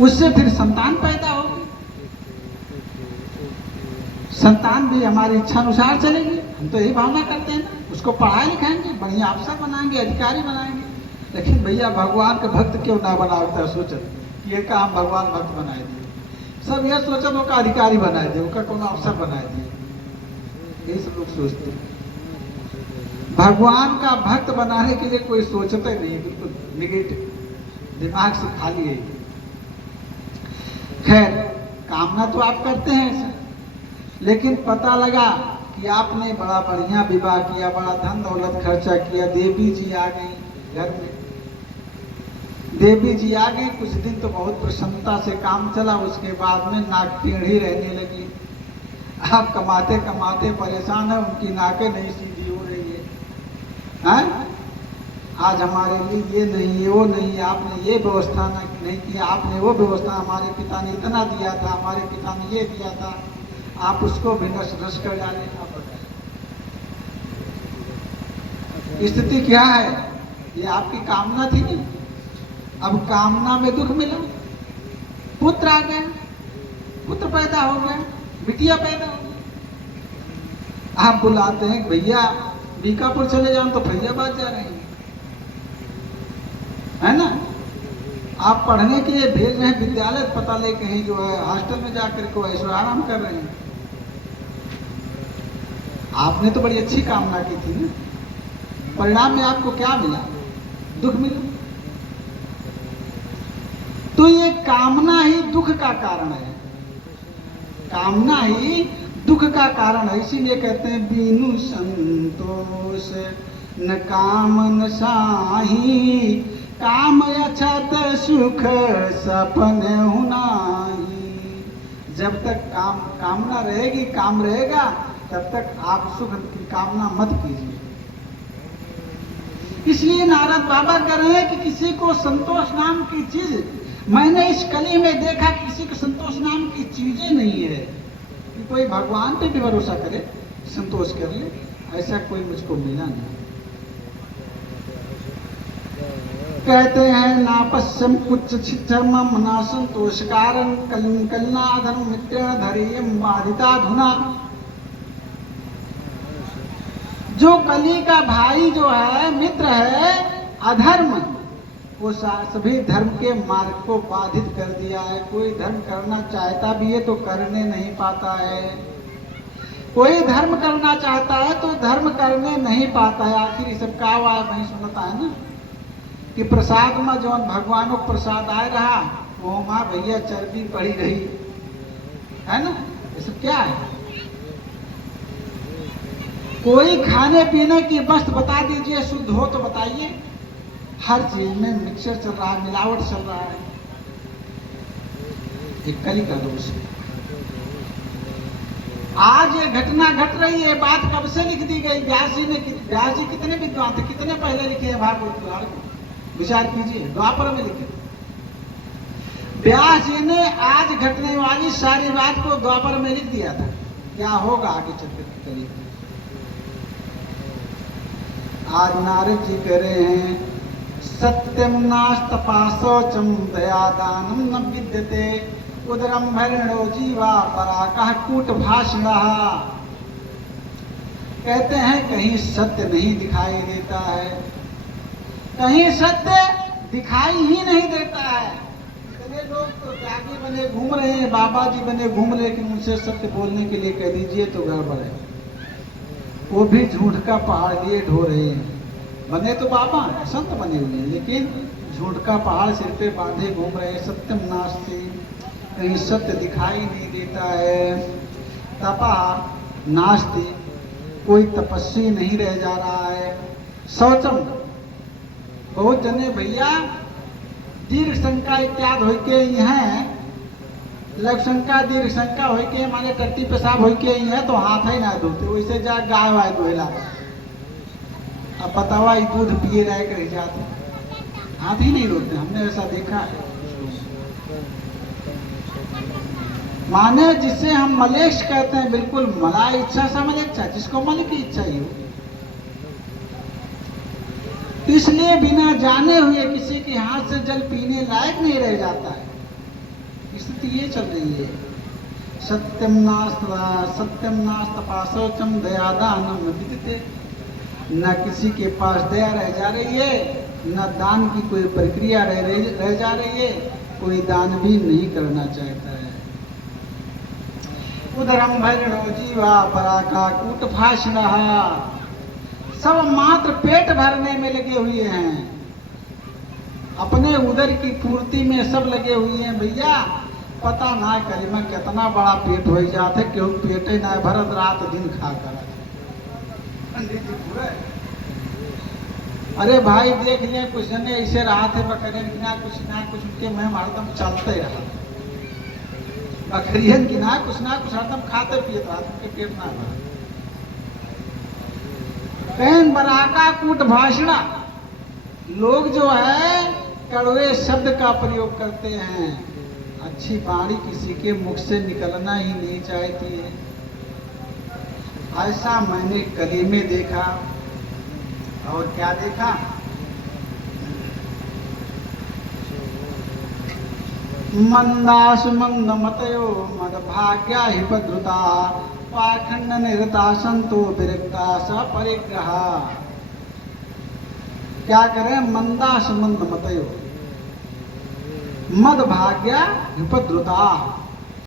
उससे फिर संतान पैदा होगी, संतान भी हमारी इच्छा अनुसार चलेगी। हम तो यही भावना करते हैं ना, उसको पढ़ाए लिखाएंगे, बढ़िया अफसर बनाएंगे, अधिकारी बनाएंगे। लेकिन भैया भगवान के भक्त क्यों ना बनाता, सोचत कि ये काम भगवान भक्त बनाए दिए, सब यह सोचत वो का अधिकारी बनाए दिए, उसका कौन अफसर बनाए दिए, ये सब लोग सोचते हैं। भगवान का भक्त बनाने के लिए कोई सोचता ही नहीं, बिल्कुल निगेटिव, दिमाग से खाली है। खैर, कामना तो आप करते हैं ऐसा, लेकिन पता लगा कि आपने बड़ा बढ़िया विवाह किया, बड़ा धन दौलत खर्चा किया, देवी जी आ गई घर में, देवी जी आ गई, कुछ दिन तो बहुत प्रसन्नता से काम चला, उसके बाद में नाक टेढ़ी रहने लगी। आप कमाते कमाते परेशान है, उनकी नाकें नहीं सीधी हो रही है, हैं? आज हमारे लिए ये नहीं है, वो नहीं है, आपने ये व्यवस्था नहीं किया, आपने वो व्यवस्था, हमारे पिता ने इतना दिया था, हमारे पिता ने ये दिया था, आप उसको भी नष्ट कर डाले। आप बताइए स्थिति क्या है? ये आपकी कामना थी नहीं, अब कामना में दुख मिला, पुत्र आ गया, पुत्र पैदा हो गया, बिटिया पैदा हो गई। आप बुलाते हैं भैया बीकापुर चले जाओ तो फैजाबाद जा रहे हैं, है ना? आप पढ़ने के लिए भेज रहे हैं विद्यालय, पता ले कहीं जो है हॉस्टल में जाकर के ऐसा आराम कर रहे हैं। आपने तो बड़ी अच्छी कामना की थी ना, परिणाम में आपको क्या मिला? दुख मिला। तो ये कामना ही दुख का कारण है, कामना ही दुख का कारण है। इसीलिए कहते हैं बीनु संतोष न काम न साही, काम अछत सुख सपन हुनाही। जब तक कामना रहेगी, काम रहेगा, तब तक आप सुख की कामना मत कीजिए। इसलिए नारद बाबा कह रहे हैं कि किसी को संतोष नाम की चीज, मैंने इस कली में देखा किसी को संतोष नाम की चीजें नहीं है कि कोई भगवान पे भी भरोसा करे, संतोष कर ले, ऐसा कोई मुझको मिला नहीं। कहते हैं नापस्यम कुछ चर्मम ना संतोष कारण कलना धर्म मित्रेण धरियम बाधिता धुना। जो कली का भाई जो है, मित्र है, अधर्म, वो सभी धर्म के मार्ग को बाधित कर दिया है। कोई धर्म करना चाहता भी है तो करने नहीं पाता है, कोई धर्म करना चाहता है तो धर्म करने नहीं पाता है। आखिर ये सब का हुआ है, वही सुनता है ना कि प्रसाद में जो भगवानों को प्रसाद आए रहा, वो माँ भैया चर्बी पड़ी रही, है ना? ये सब क्या है? कोई खाने पीने की वस्तु बता दीजिए शुद्ध हो तो बताइए। हर चीज में मिक्सर चल रहा है, मिलावट चल रहा है, एक कली का दोष है। आज ये घटना घट रही है, बात कब से लिख दी गई? व्यास जी कितने विद्वान थे, कितने पहले लिखे हैं भागवत पुराण को, विचार कीजिए, द्वापर में लिखे। व्यास जी ने आज घटने वाली सारी बात को द्वापर में लिख दिया था, क्या होगा आगे चलकर की कली। आज नारद जी कह रहे हैं सत्यम नास्तपा शौचम दयादानम न विद्यते उदरम भरणो जीवा पराकः कूट भाषणः। कहते हैं कहीं सत्य नहीं दिखाई देता है, कहीं सत्य दिखाई ही नहीं देता है। इतने लोग तो त्यागी बने घूम रहे हैं, बाबा जी बने घूम रहे, लेकिन उनसे सत्य बोलने के लिए कह दीजिए तो गड़बड़ है। वो भी झूठ का पहाड़ लिए ढो रहे हैं। बने तो बाबा हैं, संत बने हुए हैं, लेकिन झूठ का पहाड़ सिर पे बांधे घूम रहे हैं। सत्यम नास्ति, कहीं सत्य दिखाई नहीं देता है। तपा नास्ति, कोई तपस्वी नहीं रह जा रहा है। शौचम, बहुत जने भैया दीर्घ शंका इत्यादि होके ही हैं, लघु शंका दीर्घ शंका होके माने टट्टी पेशाब होके ही है तो हाथ ही ना धोते, वैसे जा गाय वाय धोएला। अब बतावा दूध पिए रह कर जाते, हाथ ही नहीं धोते, हमने ऐसा देखा है। माने जिसे हम मलेच्छ कहते हैं, बिल्कुल मला इच्छा सा मलेच्छ, जिसको मल की इच्छा ही हो। इसलिए बिना जाने हुए किसी के हाथ से जल पीने लायक नहीं रह जाता है। स्थिति ये चल रही है। सत्यम नास्त पाशौचम दयादानम विदिते। न किसी के पास दया रह जा रही है, न दान की कोई प्रक्रिया रह जा रही है, कोई दान भी नहीं करना चाहता है। उदरम भरणो जीवा पराका कूट भाषण। सब मात्र पेट भरने में लगे हुए हैं, अपने उदर की पूर्ति में सब लगे हुए हैं। भैया पता ना करे मैं कितना बड़ा पेट हो जाते, क्यों पेटे ना भरत रात दिन खा कर। अरे भाई देख लिया कुछ जने ऐसे रहा थे बकरियन की ना कुछ उनके में हरदम चलते रहा, बकरियन की ना कुछ हरदम खाते पिए रहा, उनके पेट ना भरा। पैन बराका कूट भाषणा। लोग जो है कड़वे शब्द का प्रयोग करते हैं, अच्छी वाणी किसी के मुख से निकलना ही नहीं चाहती है। ऐसा मैंने कली में देखा। और क्या देखा? मंदासु मंद मतयो मद भाग्या हि भद्रुता पाखंड निरता संतो विरक्ता स परिग्रह। क्या करें? मंदासु मंद मतयो मद भाग्या हि भद्रुता।